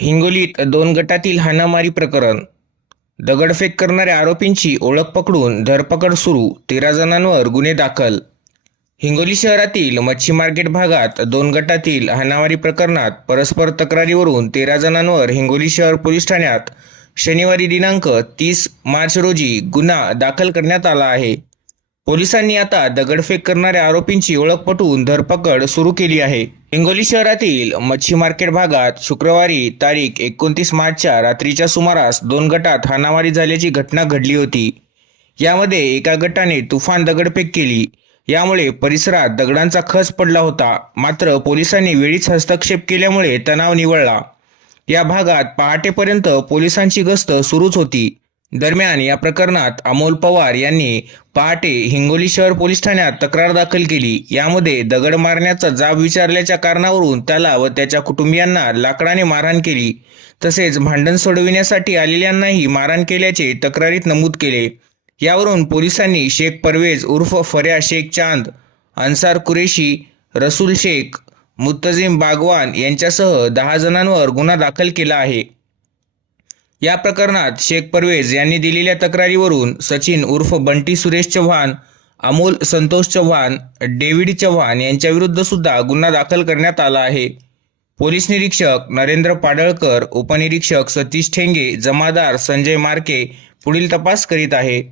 हिंगोलीत दोन गटातील हाणामारी प्रकरण. दगडफेक करणाऱ्या आरोपींची ओळख पकडून धरपकड सुरू तेरा जणांवर गुन्हे दाखल. हिंगोली शहरातील मच्छी मार्केट भागात दोन गटातील हाणामारी प्रकरणात परस्पर तक्रारीवरून तेरा जणांवर हिंगोली शहर पोलीस ठाण्यात शनिवारी दिनांक तीस मार्च रोजी गुन्हा दाखल करण्यात आला आहे. पोलिसांनी आता दगडफेक करणाऱ्या आरोपींची ओळख पटवून धरपकड सुरू केली आहे. हिंगोली शहरातील मच्छी मार्केट भागात शुक्रवारी तारीख एकोणतीस मार्चच्या रात्रीच्या सुमारास दोन गटात हाणामारी झाल्याची घटना घडली होती. यामध्ये एका गटाने तुफान दगडफेक केली. यामुळे परिसरात दगडांचा खच पडला होता. मात्र पोलिसांनी वेळीच हस्तक्षेप केल्यामुळे तणाव निवळला. या भागात पहाटेपर्यंत पोलिसांची गस्त सुरूच होती. दरम्यान या प्रकरणात अमोल पवार यांनी पहाटे हिंगोली शहर पोलीस ठाण्यात तक्रार दाखल केली. यामध्ये दगड मारण्याचा जाब विचारल्याच्या कारणावरून त्याला व त्याच्या कुटुंबियांना लाकडाने मारहाण केली. तसेच भांडण सोडविण्यासाठी आलेल्यांनाही मारहाण केल्याचे तक्रारीत नमूद केले. यावरून पोलिसांनी शेख परवेज उर्फ फर्या शेख चांद अन्सार कुरेशी रसूल शेख मुत्तजिम बागवान यांच्यासह दहा जणांवर गुन्हा दाखल केला आहे. या प्रकरणात शेख परवेज यांनी दिलेल्या तक्रारीवरून सचिन उर्फ बंटी सुरेश चव्हाण अमोल संतोष चव्हाण डेव्हिड चव्हाण यांच्याविरुद्ध सुद्धा गुन्हा दाखल करण्यात आला आहे. पोलीस निरीक्षक नरेंद्र पाडळकर उपनिरीक्षक सतीश ठेंगे जमादार संजय मार्के पुढील तपास करीत आहे.